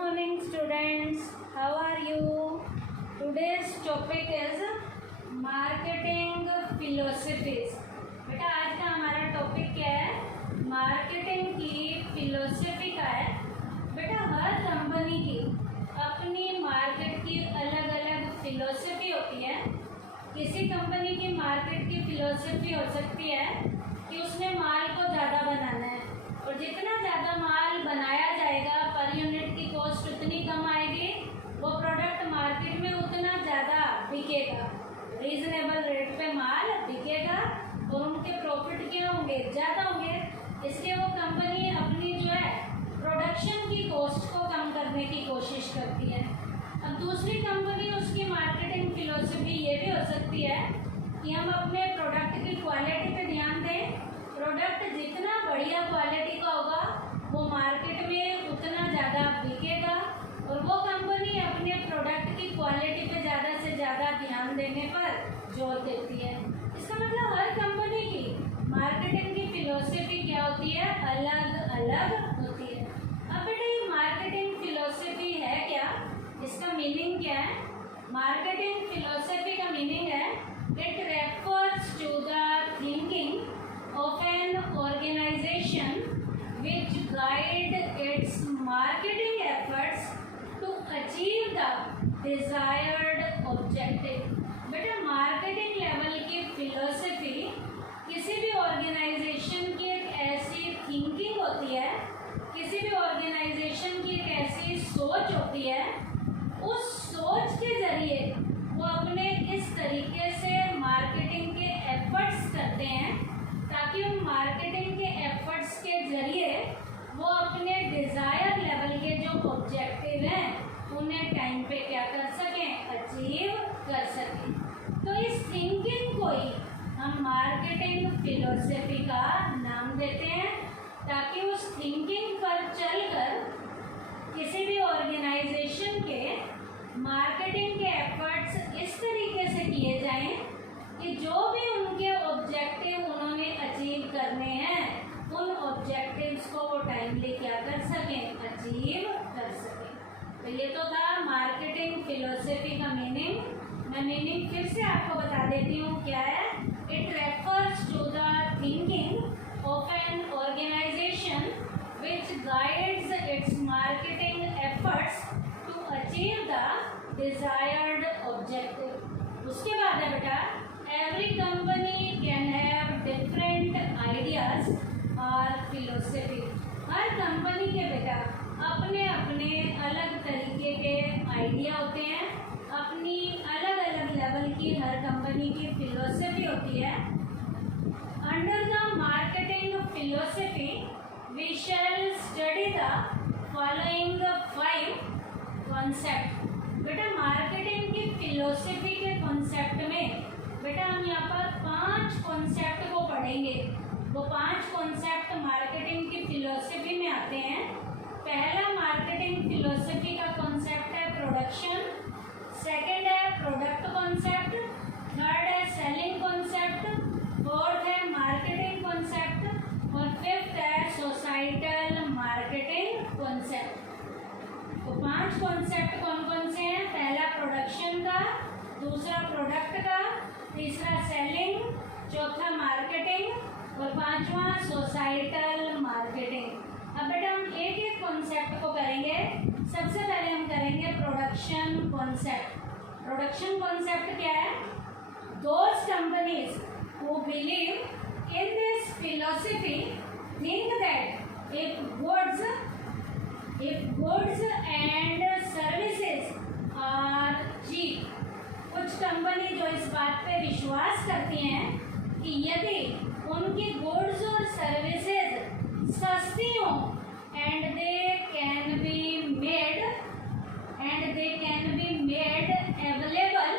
morning students, how are you? Today's topic is marketing philosophies. बेटा आज का हमारा टॉपिक क्या है? मार्केटिंग की फिलोसफी का है। बेटा हर कंपनी की अपनी मार्केट की अलग अलग फिलोसफी होती है। किसी कंपनी की मार्केट की फिलोसफी हो सकती है कि उसने माल को ज़्यादा बनाना है और जितना ज़्यादा माल बनाया जाएगा पर यूनिट की कॉस्ट उतनी कम आएगी, वो प्रोडक्ट मार्केट में उतना ज़्यादा बिकेगा, रीजनेबल रेट पे माल बिकेगा और उनके प्रॉफिट क्या होंगे, ज़्यादा होंगे। इसलिए वो कंपनी अपनी जो है प्रोडक्शन की कॉस्ट को कम करने की कोशिश करती है। अब दूसरी कंपनी उसकी मार्केटिंग फिलोसफी ये भी हो सकती है कि हम अपने प्रोडक्ट की क्वालिटी पे ध्यान दें। प्रोडक्ट जितना बढ़िया क्वालिटी का होगा वो मार्केट में उतना ज़्यादा बिकेगा और वो कंपनी अपने प्रोडक्ट की क्वालिटी पे ज़्यादा से ज़्यादा ध्यान देने पर जोर देती है। इसका मतलब हर कंपनी की मार्केटिंग की फिलोसफी क्या होती है, अलग अलग होती है। अब बेटा ये मार्केटिंग फिलोसफी है क्या, इसका मीनिंग क्या है? मार्केटिंग फिलोसफी का मीनिंग है it refers to the thinking of an organization which guide its marketing efforts to achieve the desired objective। बेटा मार्केटिंग लेवल की फिलोसफी किसी भी ऑर्गेनाइजेशन की एक ऐसी थिंकिंग होती है, किसी भी ऑर्गेनाइजेशन की एक ऐसी सोच होती है, उस सोच के जरिए वो अपने इस तरीके से मार्केटिंग के एफर्ट्स करते हैं ताकि उन मार्केटिंग के एफर्ट्स के जरिए वो अपने डिज़ायर लेवल के जो ऑब्जेक्टिव हैं उन्हें टाइम पे क्या कर सकें, अचीव कर सकें। तो इस थिंकिंग को ही हम मार्केटिंग फिलोसफी का नाम देते हैं ताकि उस थिंकिंग पर चलकर किसी भी ऑर्गेनाइजेशन के मार्केटिंग के एफर्ट्स इस तरीके से किए जाएं कि जो भी उनके ऑब्जेक्टिव उन्होंने अचीव करने हैं उन ऑब्जेक्टिव्स को वो टाइमली क्या कर सकें, अचीव कर सकें। तो ये तो था मार्केटिंग फिलोसफी का मीनिंग। मैं मीनिंग फिर से आपको बता देती हूँ क्या है। It refers to the thinking of an organization which guides its marketing efforts to achieve the desired objective. उसके बाद है बेटा every company can have different ideas और philosophy। हर कंपनी के बेटा अपने अपने अलग तरीके के आइडिया होते हैं, अपनी अलग अलग लेवल की हर कंपनी की फिलोसफी होती है। Under the marketing philosophy we shall study the following 5 concept. बेटा मार्केटिंग की फिलोसफी के कॉन्सेप्ट में बेटा हम यहाँ पर 5 कॉन्सेप्ट को पढ़ेंगे। वो 5 कॉन्सेप्ट मार्केटिंग की फिलोसफी में आते हैं। पहला मार्केटिंग फिलोसफी का कॉन्सेप्ट है प्रोडक्शन, सेकंड है प्रोडक्ट कॉन्सेप्ट, थर्ड है सेलिंग कॉन्सेप्ट, फोर्थ है मार्केटिंग कॉन्सेप्ट और फिफ्थ है सोसाइटल मार्केटिंग कॉन्सेप्ट। तो 5 कॉन्सेप्ट कौन कौन से हैं? पहला प्रोडक्शन का, दूसरा प्रोडक्ट का, तीसरा सेलिंग, चौथा मार्केटिंग और पांचवा सोसाइटल मार्केटिंग। अब बेटा हम एक एक कॉन्सेप्ट को करेंगे। सबसे पहले हम करेंगे प्रोडक्शन कॉन्सेप्ट। प्रोडक्शन कॉन्सेप्ट क्या है? Those companies who believe in this philosophy think that if goods and services are cheap. कुछ कंपनी जो इस बात पे विश्वास करती हैं कि यदि उनकी गुड्स और सर्विसेज सस्ती हों and they can be made available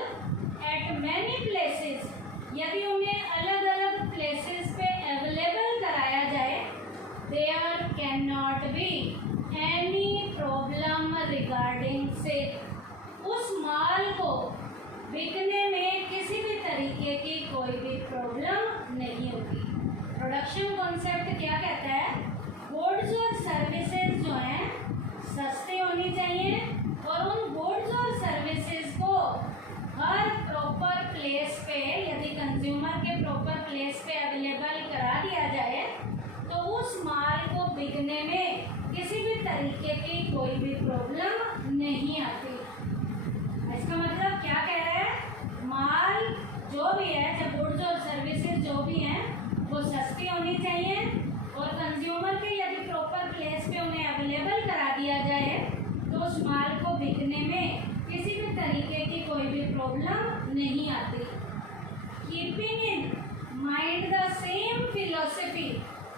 at many places, यदि उन्हें अलग अलग प्लेसेस पे अवेलेबल कराया जाए, there can not be any problem regarding sale. उस माल को बिकने में किसी भी तरीके की कोई भी प्रॉब्लम नहीं होगी। प्रोडक्शन कॉन्सेप्ट क्या कहता है? गुड्स और सर्विसेज जो हैं सस्ती होनी चाहिए बिकने में किसी भी तरीके की कोई भी प्रॉब्लम नहीं आती। इसका मतलब क्या कह रहे हैं, माल जो भी है, जब गुड्स और सर्विसेज जो भी हैं वो सस्ती होनी चाहिए और कंज्यूमर के यदि प्रॉपर प्लेस पे उन्हें अवेलेबल करा दिया जाए तो उस माल को बिकने में किसी भी तरीके की कोई भी प्रॉब्लम नहीं आती। Keeping in mind the same philosophy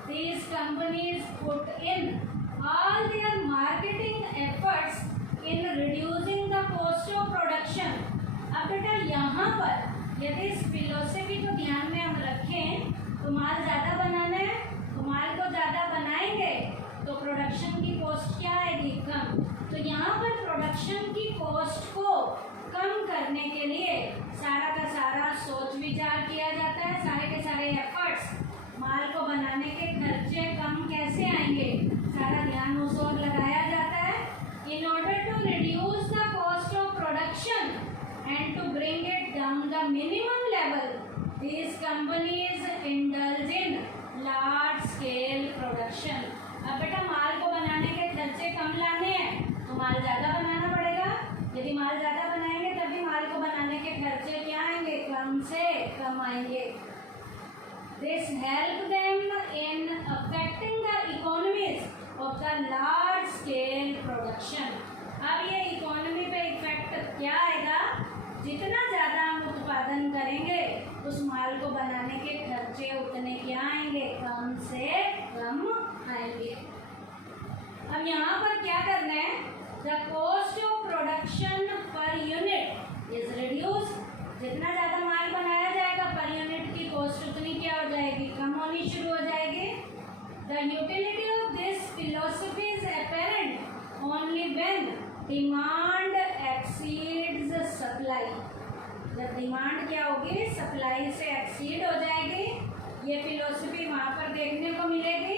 these companies put in all their marketing efforts in reducing the cost of production। अब बेटा यहाँ पर यदि इस फिलोसफी को ध्यान में हम रखें तो माल ज़्यादा बनाना है, तो माल को ज़्यादा बनाएंगे तो प्रोडक्शन की कॉस्ट क्या आएगी, कम। तो यहाँ पर प्रोडक्शन की कॉस्ट को कम करने के लिए सारा का सारा सोच विचार किया जाता है, सारे के सारे एफर्ट्स, माल को बनाने के खर्चे कम कैसे आएंगे, सारा ध्यान उस ओर लगाया जाता है। In order to reduce the cost of production and to bring it down the minimum level, these companies indulge in large scale production। अब बेटा माल को बनाने के खर्चे कम लाने हैं तो माल ज़्यादा बनाना पड़ेगा, यदि माल ज़्यादा बनाएंगे तभी माल को बनाने के खर्चे क्या आएंगे, कम से कम आएंगे। This help them in affecting the economies of the large scale production। अब ये इकोनॉमी पे इफेक्ट क्या आएगा, जितना ज़्यादा हम उत्पादन करेंगे उस माल को बनाने के खर्चे उतने क्या आएंगे, कम से कम आएंगे। अब यहाँ पर क्या करना है, the cost of production per unit is reduce. जितना ज़्यादा माल बनाया जाएगा पर यूनिट की कॉस्ट उतनी क्या हो जाएगी, कम होनी शुरू हो जाएगी। The utility of this philosophy is apparent only when demand exceeds supply. जब डिमांड क्या होगी, सप्लाई से एक्सीड हो जाएगी, ये फिलोसफी वहाँ पर देखने को मिलेगी।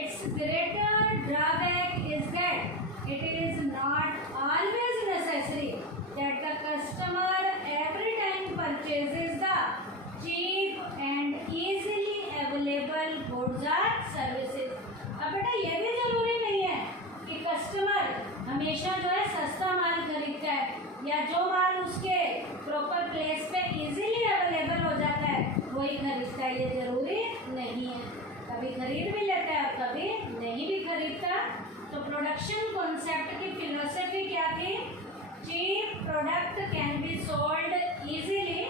Its greater drawback is that it is not always necessary that the customer every time purchases the cheap and easily available goods और सर्विसेज। अब बेटा ये भी जरूरी नहीं है कि कस्टमर हमेशा जो है सस्ता माल खरीदता है या जो माल उसके प्रॉपर प्लेस पे इजीली अवेलेबल हो जाता है वही खरीदता है, ये जरूरी नहीं है। कभी खरीद भी लेता है और कभी नहीं भी खरीदता। तो प्रोडक्शन कॉन्सेप्ट की फिलोसफी क्या थी, cheap product can be sold easily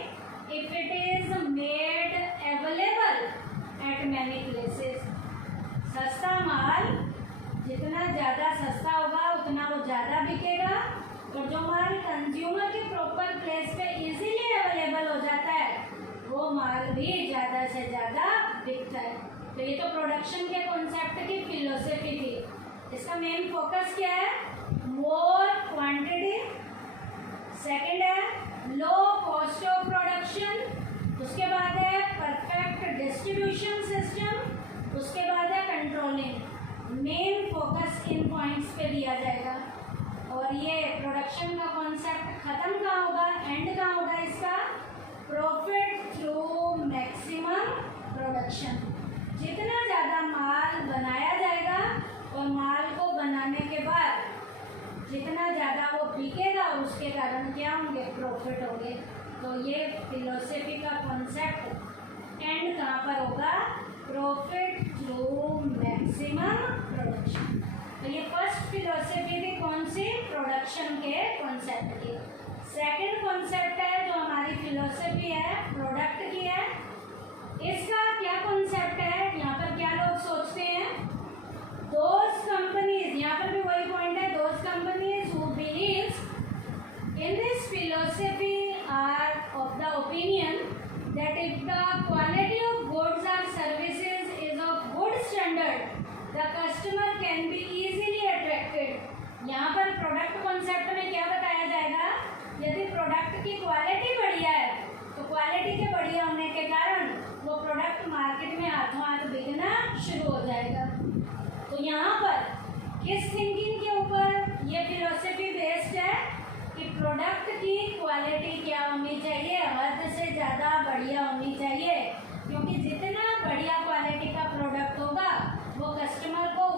if it is made available at many places. सस्ता माल जितना ज़्यादा सस्ता होगा उतना वो ज़्यादा बिकेगा और जो माल कंज्यूमर के प्रॉपर प्लेस पे इजीली अवेलेबल हो जाता है वो माल भी ज़्यादा से ज़्यादा बिकता है। तो ये तो प्रोडक्शन के कॉन्सेप्ट की फिलोसफी थी। इसका मेन फोकस क्या है, मोर क्वांटिटी, सेकंड है लो कॉस्ट ऑफ प्रोडक्शन, उसके बाद है परफेक्ट डिस्ट्रीब्यूशन सिस्टम, उसके बाद है controlling. Main focus in points पे दिया जाएगा। और ये प्रोडक्शन का कॉन्सेप्ट खत्म कहाँ होगा, एंड कहाँ होगा इसका, प्रॉफिट थ्रू मैक्सिमम प्रोडक्शन। जितना ज़्यादा माल बनाया जाएगा और माल को बनाने के बाद जितना ज़्यादा वो बिकेगा उसके कारण क्या होंगे, प्रॉफिट होंगे। तो ये फिलोसफी का कॉन्सेप्ट एंड कहाँ पर होगा, प्रॉफिट थ्रू मैक्सिमम प्रोडक्शन। तो ये फर्स्ट फिलोसफी थी कौन सी, प्रोडक्शन के कॉन्सेप्ट की। सेकंड कॉन्सेप्ट है जो हमारी फिलोसफी है प्रोडक्ट की है, इसका क्या कॉन्सेप्ट है, यहाँ पर क्या लोग सोचते हैं, दोज कंपनीज, यहाँ पर भी वही पॉइंट है, those companies who believes in this philosophy are of the opinion that if the quality of goods और services is of good standard the customer can be easily attracted. यहाँ पर product concept में क्या बताया जाएगा, यदि product की quality बढ़िया है तो क्वालिटी के बढ़िया होने के कारण वो प्रोडक्ट मार्केट में हाथों हाथ बिकना शुरू हो जाएगा। तो यहाँ पर किस थिंकिंग के ऊपर ये फिलोसफी बेस्ड है कि प्रोडक्ट की क्वालिटी क्या होनी चाहिए, हद से ज़्यादा बढ़िया होनी चाहिए, क्योंकि जितना बढ़िया क्वालिटी का प्रोडक्ट होगा वो कस्टमर को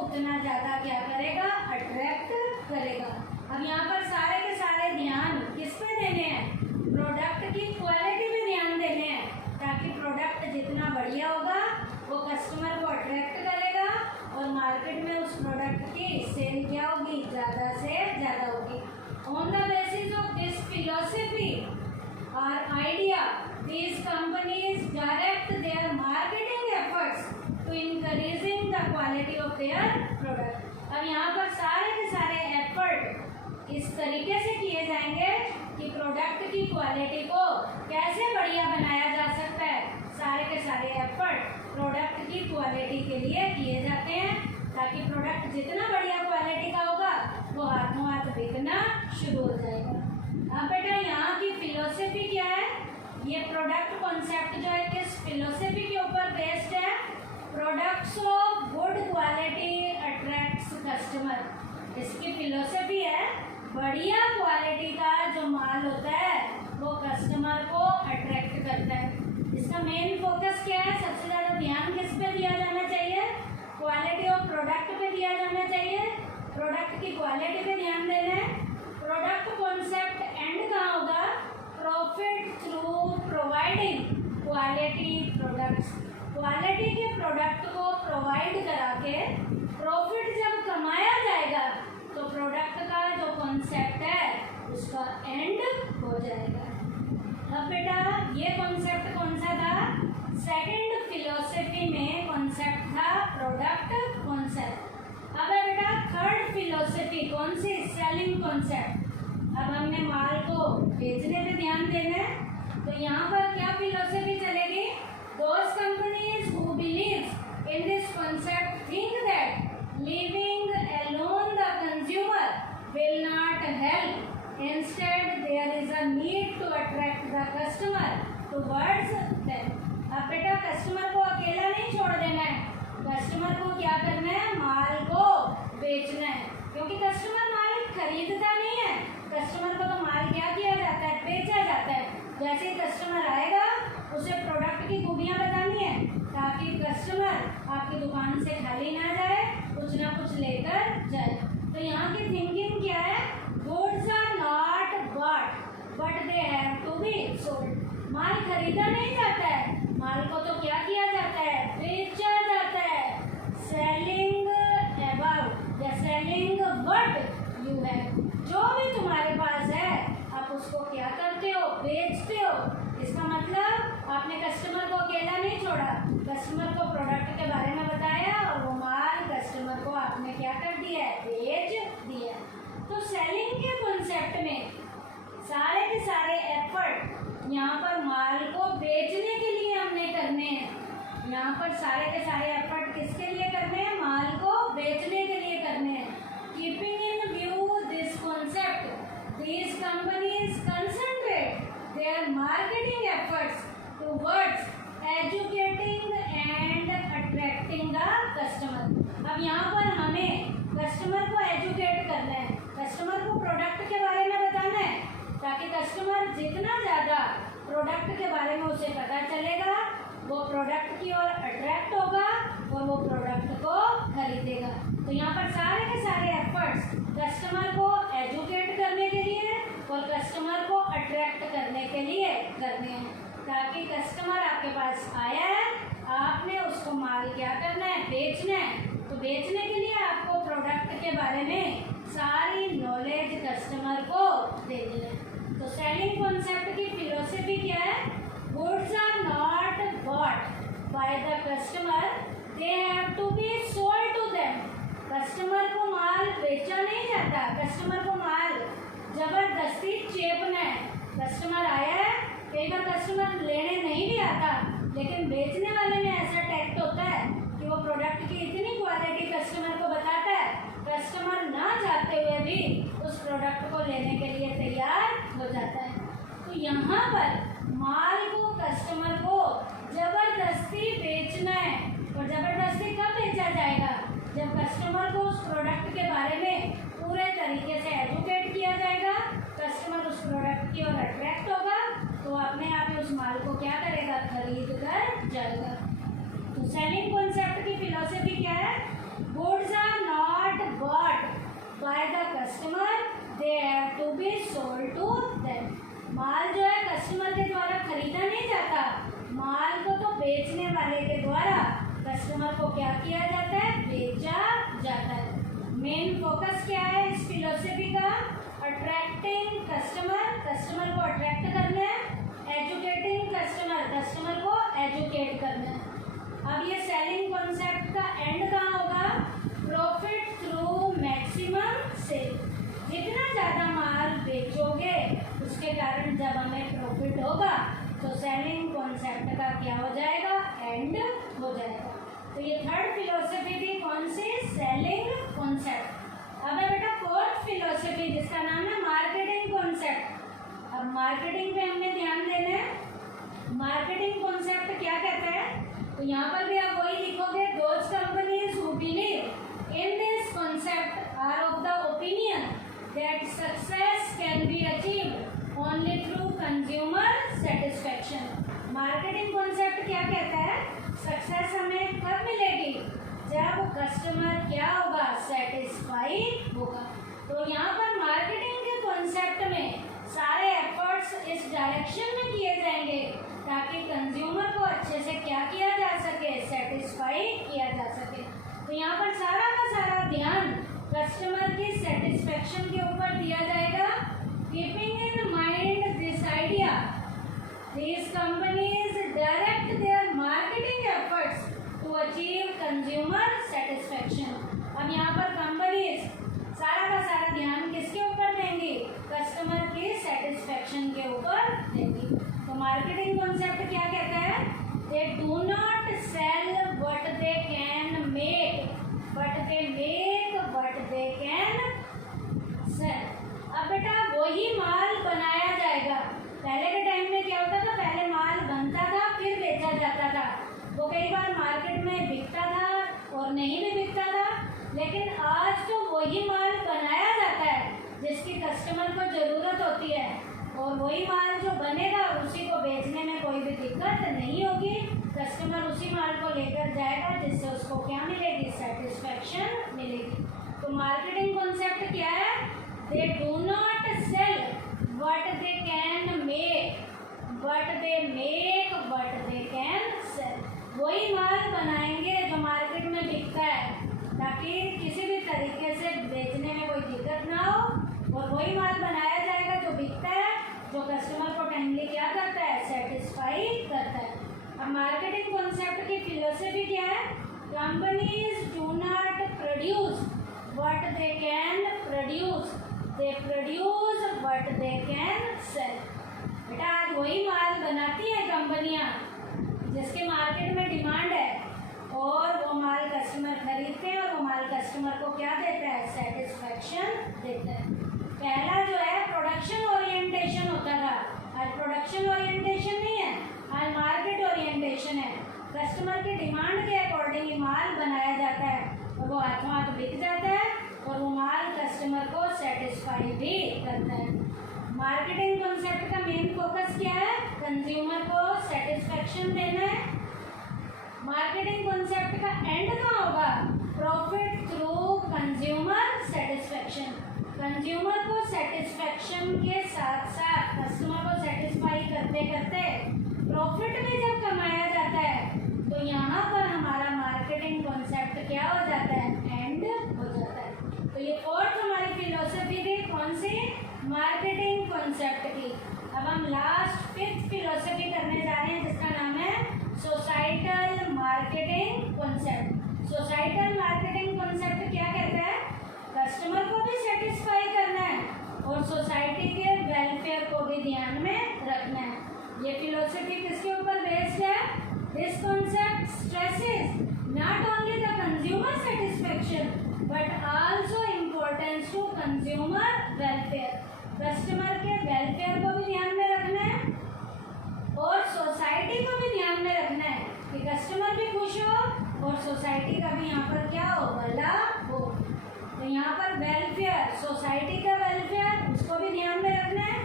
ज़्यादा होगी। On the basis of this philosophy और idea these companies direct their marketing efforts to increasing the quality of their product. अब यहाँ पर सारे के सारे एफर्ट इस तरीके से किए जाएंगे कि प्रोडक्ट की क्वालिटी को कैसे बढ़िया बनाया जा सकता है। सारे के सारे एफर्ट प्रोडक्ट की क्वालिटी के लिए किए जाते हैं ताकि प्रोडक्ट जितना बढ़िया क्वालिटी का होगा वो हाथों हाथ बिकना शुरू हो जाएगा। अब बेटा यहाँ की फिलोसफी क्या है? ये प्रोडक्ट कॉन्सेप्ट जो है किस फिलोसफी के ऊपर बेस्ड है? Products of good quality attracts customer. इसकी फिलोसफी है बढ़िया क्वालिटी का जो माल होता है वो कस्टमर को अट्रैक्ट करता है। इसका मेन फोकस क्या है? सबसे ज़्यादा ध्यान किस पे दिया जाना चाहिए? क्वालिटी ऑफ प्रोडक्ट पे दिया जाना चाहिए। प्रोडक्ट की क्वालिटी पे ध्यान देना है। प्रोडक्ट कॉन्सेप्ट एंड कहाँ होगा? Profit through providing quality products. Quality के प्रोडक्ट को प्रोवाइड करा के प्रॉफिट जब कमाया जाएगा तो प्रोडक्ट का जो कॉन्सेप्ट है उसका एंड हो जाएगा। अब बेटा ये कॉन्सेप्ट कौन सा था? सेकंड फिलोसफी में कॉन्सेप्ट था प्रोडक्ट कॉन्सेप्ट। अब है बेटा थर्ड फिलोसफी कौन सी? Selling concept. अब हमने माल को बेचने पे ध्यान देना है तो यहाँ पर क्या फिलोसफी चलेगी? Those companies who believe in this concept think that leaving alone the consumer will not help. Instead, there is a need to attract the customer towards them. अब बेटा कस्टमर को अकेला नहीं छोड़ देना है। कस्टमर को क्या करना है? माल को बेचना है, क्योंकि कस्टमर माल खरीदता नहीं है। कस्टमर को तो माल क्या किया जाता है? बेचा जाता है। जैसे ही कस्टमर आएगा उसे प्रोडक्ट की खूबियाँ बतानी है ताकि कस्टमर आपकी दुकान से खाली ना जाए, कुछ ना कुछ लेकर जाए। तो यहाँ की थिंकिंग क्या है? Goods are not bought but they have to be sold. माल खरीदा नहीं जाता है, माल को तो क्या किया जाता है? बेचा जाता है। सेलिंग अबाउट या सेलिंग व्हाट यू हैव। जो भी तुम्हारे पास है आप उसको क्या करते हो? बेचते हो। इसका मतलब आपने कस्टमर को अकेला नहीं छोड़ा, कस्टमर को प्रोडक्ट के बारे में बताया और वो माल कस्टमर को आपने क्या कर दिया है? बेच दिया। तो सेलिंग के कॉन्सेप्ट में सारे के सारे एफर्ट यहाँ पर माल को बेचने के लिए हमने करने हैं। यहाँ पर सारे के सारे एफर्ट किसके लिए करने हैं? माल को बेचने के लिए करने हैं। Keeping in view this concept, these companies concentrate their marketing efforts towards educating and attracting the customer. अब यहाँ पर हमें कस्टमर को एजुकेट करना है, कस्टमर को प्रोडक्ट के बारे में बताना है ताकि कस्टमर जितना ज़्यादा प्रोडक्ट के बारे में उसे पता चलेगा वो प्रोडक्ट की ओर अट्रैक्ट होगा और वो प्रोडक्ट को खरीदेगा। तो यहाँ पर सारे के सारे एफर्ट्स कस्टमर को एजुकेट करने के लिए और कस्टमर को अट्रैक्ट करने के लिए करने हैं ताकि कस्टमर आपके पास आया है, आपने उसको माल क्या करना है? बेचना है। तो बेचने के लिए आपको प्रोडक्ट के बारे में सारी नॉलेज कस्टमर को देनी है। तो सेलिंग कॉन्सेप्ट की फिलोसफी क्या है? Goods are not bought by the customer, they have to be sold to them. Customer को माल बेचा नहीं जाता, कस्टमर को माल जबरदस्ती चेपना है। कस्टमर आया है, कई बार कस्टमर लेने नहीं भी आता, लेकिन बेचने वाले में ऐसा टैक्ट होता है कि वो प्रोडक्ट की इतनी क्वालिटी कस्टमर को बताता है, कस्टमर ना चाहते हुए भी उस प्रोडक्ट को लेने के लिए तैयार हो जाता है। तो यहाँ पर माल को कस्टमर को जबरदस्ती बेचना है। और जबरदस्ती कब बेचा जाएगा? जब कस्टमर को उस प्रोडक्ट के बारे में पूरे तरीके से एजुकेट किया जाएगा, कस्टमर उस प्रोडक्ट की ओर अट्रैक्ट होगा तो अपने आप ही उस माल को क्या करेगा? खरीद कर जाएगा। तो सेलिंग कॉन्सेप्ट की फिलोसफी क्या है? Goods are not bought by the customer, they have to be sold to them. माल जो है कस्टमर के द्वारा खरीदा नहीं जाता, माल को तो बेचने वाले के द्वारा कस्टमर को क्या किया जाता है? बेचा जाता है। मेन फोकस क्या है इस फिलोसफी का? कस्टमर को एजुकेट करना है। अब ये सेलिंग कॉन्सेप्ट का एंड कहाँ होगा? Profit through maximum sale. जितना ज़्यादा माल बेचोगे उसके कारण जब हमें प्रॉफिट होगा तो सेलिंग कॉन्सेप्ट का क्या हो जाएगा? एंड हो जाएगा। तो ये थर्ड फिलोसफी थी कौन सी? Selling concept. अब है बेटा फोर्थ फिलोसफी जिसका नाम है मार्केटिंग कॉन्सेप्ट। अब मार्केटिंग पे हमने ध्यान देना है। मार्केटिंग कॉन्सेप्ट क्या कहता है? तो यहाँ पर भी आप वही लिखोगे, those companies who believe in this concept are of the opinion that success can be achieved only through consumer satisfaction. Marketing concept क्या कहता है? सक्सेस हमें कब मिलेगी? जब कस्टमर क्या होगा? सेटिस्फाई होगा। तो यहाँ पर मार्केटिंग के कॉन्सेप्ट में सारे एफर्ट्स इस डायरेक्शन में किए जाएंगे ताकि कंज्यूमर को अच्छे से क्या किया जा सके? सेटिस्फाई किया जा सके। तो यहाँ पर सारा का सारा ध्यान कस्टमर की सेटिस्फेक्शन के ऊपर दिया जाएगा। Keeping in mind this idea, these companies direct their marketing efforts to achieve consumer satisfaction। अब यहाँ पर कंपनीज सारा का सारा ध्यान किसके ऊपर देंगी? कस्टमर की सेटिस्फेक्शन के ऊपर देंगी। तो मार्केटिंग कॉन्सेप्ट क्या कहता है? They do not sell what they can make, but they make what they can sell। अब बेटा वही माल बनाया जाएगा। पहले के टाइम में क्या होता था? पहले माल बनता था फिर बेचा जाता था। वो कई बार मार्केट में बिकता था और नहीं भी बिकता था, लेकिन आज तो वही माल बनाया जाता है जिसकी कस्टमर को ज़रूरत होती है, और वही माल जो बनेगा उसी को बेचने में कोई भी दिक्कत नहीं होगी। कस्टमर उसी माल को लेकर जाएगा जिससे उसको क्या मिलेगी? सेटिस्फेक्शन मिलेगी। तो मार्केटिंग कॉन्सेप्ट क्या है? They do not sell what they can make, but they make what they can sell। वही माल बनाएंगे जो मार्केट में बिकता है ताकि किसी भी तरीके से बेचने में कोई दिक्कत ना हो, और वही माल बनाया जाएगा जो बिकता है, जो कस्टमर को टाइमली क्या करता है? सेटिस्फाई करता है। अब मार्केटिंग कॉन्सेप्ट की फिलोसफी क्या है? Companies do not produce what they can produce, they produce what they can sell. बेटा आज वही माल बनाती है कंपनियां जिसके मार्केट में डिमांड है, और वो माल कस्टमर खरीदते हैं, और वो माल कस्टमर को क्या देता है? सेटिस्फेक्शन देता है। पहला जो है प्रोडक्शन ओरिएंटेशन होता था, आज प्रोडक्शन ओरिएंटेशन नहीं है, आज मार्केट ओरिएंटेशन है। कस्टमर की डिमांड के अकॉर्डिंग माल बनाया जाता है और वो हाथों हाथ बिक जाता है, और वो माल कस्टमर को सेटिस्फाई भी करता है। मार्केटिंग कॉन्सेप्ट का मेन फोकस क्या है? कंज्यूमर को सेटिस्फेक्शन देना है। मार्केटिंग कॉन्सेप्ट का एंड कहाँ होगा? Profit through consumer satisfaction. Consumer को सेटिस्फेक्शन के साथ साथ कस्टमर को सेटिस्फाई करते करते प्रॉफिट भी जब कमाया जाता है तो यहाँ पर हमारा मार्केटिंग कॉन्सेप्ट क्या हो जाता है? एंड हो जाता है। तो ये फोर्थ हमारी फिलोसफी थी कौन सी? मार्केटिंग कॉन्सेप्ट की। अब हम लास्ट फिफ्थ फिलोसफी करने जा रहे हैं जिसका नाम है societal marketing concept. Societal marketing concept क्या कहता है? कस्टमर को भी सेटिस्फाई करना है और सोसाइटी के वेलफेयर को भी ध्यान में रखना है। ये फिलोसफी किसके ऊपर बेस्ड है? This concept stresses not only the consumer satisfaction but also importance to consumer welfare. Customer के वेलफेयर को भी ध्यान में रखना है और सोसाइटी को भी ध्यान में रखना है कि कस्टमर भी खुश हो और सोसाइटी का भी यहाँ पर क्या हो? भला हो। तो यहाँ पर वेलफेयर, सोसाइटी का वेलफेयर उसको भी ध्यान में रखना है,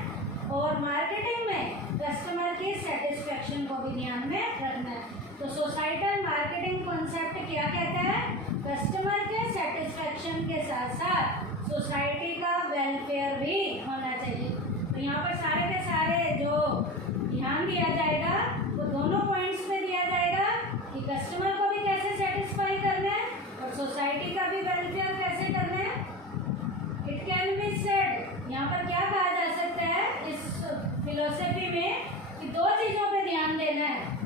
और मार्केटिंग में कस्टमर की सेटिस्फेक्शन को भी ध्यान में रखना है। तो सोसाइटल मार्केटिंग कॉन्सेप्ट क्या कहता है? कस्टमर के सेटिस्फेक्शन के साथ साथ सोसाइटी का वेलफेयर भी होना चाहिए। तो यहाँ पर सारे के सारे जो ध्यान दिया जाएगा वो दोनों पॉइंट्स पे दिया जाएगा कि कस्टमर को भी कैसे सेटिस्फाई करना है और सोसाइटी का भी वेलफेयर कैसे करना है। इट कैन बी सेड, यहाँ पर क्या कहा जा सकता है इस फिलोसफी में कि दो चीज़ों पे ध्यान देना है।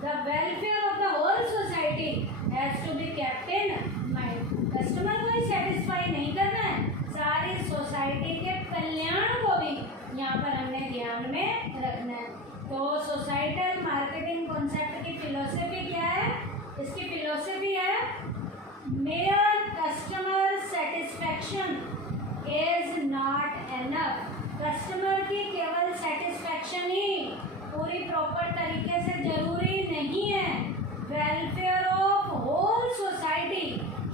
The welfare of the whole society has to be kept in mind. Customer को ही सेटिस्फाई नहीं करना है, सारी सोसाइटी के कल्याण को भी यहाँ पर हमने ध्यान में रखना है। तो सोसाइटल मार्केटिंग कॉन्सेप्ट की फिलोसफी क्या है? इसकी फिलोसफी है mayor customer satisfaction is not enough. Customer की केवल सेटिस्फैक्शन ही पूरी प्रॉपर तरीके से जरूरी नहीं है। Welfare of whole society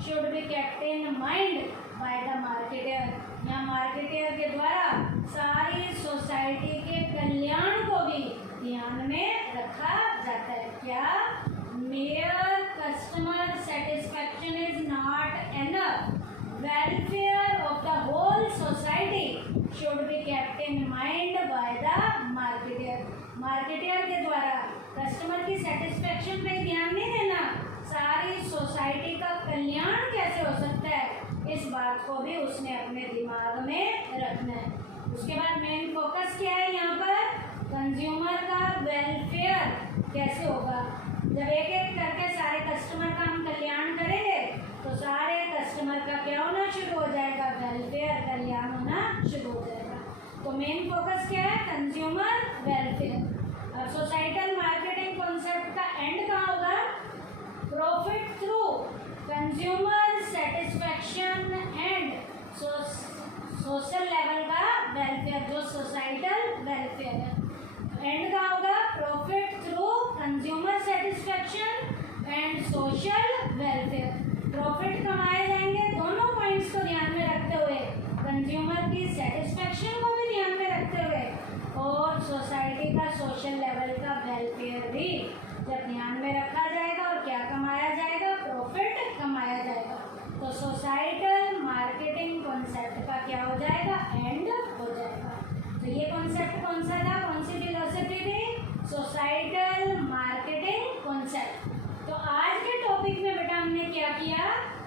should be kept in mind by the marketer. या मार्केटर के द्वारा सारी सोसाइटी के कल्याण को भी ध्यान में रखा जाता है। क्या? Mere customer satisfaction is not enough. Welfare of the whole society should be kept in mind by the marketer. Marketer के द्वारा कस्टमर की सेटिस्फैक्शन पे ध्यान नहीं देना, सारी सोसाइटी का कल्याण कैसे हो सकता है इस बात को भी उसने अपने दिमाग में रखना है। उसके बाद मेन फोकस क्या है यहाँ पर? कंज्यूमर का वेलफेयर कैसे होगा। जब एक एक करके सारे कस्टमर का हम कल्याण करेंगे तो सारे कस्टमर का क्या होना शुरू हो जाएगा? वेलफेयर, कल्याण होना शुरू हो जाएगा। तो मेन फोकस क्या है? Consumer welfare. अब सोसाइटल मार्केटिंग कॉन्सेप्ट का एंड कहाँ होगा? Profit through consumer satisfaction and social level का वेलफेयर, जो सोसाइटल वेलफेयर है। एंड कहाँ होगा? Profit through consumer satisfaction and social welfare. Profit कमाए जाएंगे दोनों पॉइंट्स को ध्यान में रखते हुए, कंज्यूमर की सेटिस्फैक्शन को भी ध्यान में रखते हुए और सोसाइटी का सोशल लेवल का वेलफेयर भी जब ध्यान में रखा जाएगा और क्या कमाया जाएगा? प्रॉफिट कमाया जाएगा। तो सोसाइटल मार्केटिंग कॉन्सेप्ट का क्या हो जाएगा? एंड हो जाएगा। तो ये कॉन्सेप्ट कौन सा था? कौन सी फिलोसफी थी? Societal marketing concept. तो आज के टॉपिक में बेटा हमने क्या किया?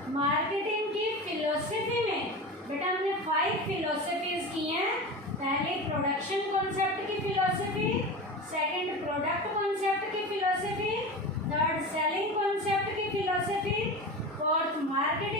मार्केटिंग की फिलोसफी में बेटा हमने 5 फिलोसफीज की हैं। पहले प्रोडक्शन कॉन्सेप्ट की फिलोसफी, सेकंड प्रोडक्ट कॉन्सेप्ट की फिलोसफी, थर्ड सेलिंग कॉन्सेप्ट की फिलोसफी, फोर्थ मार्केटिंग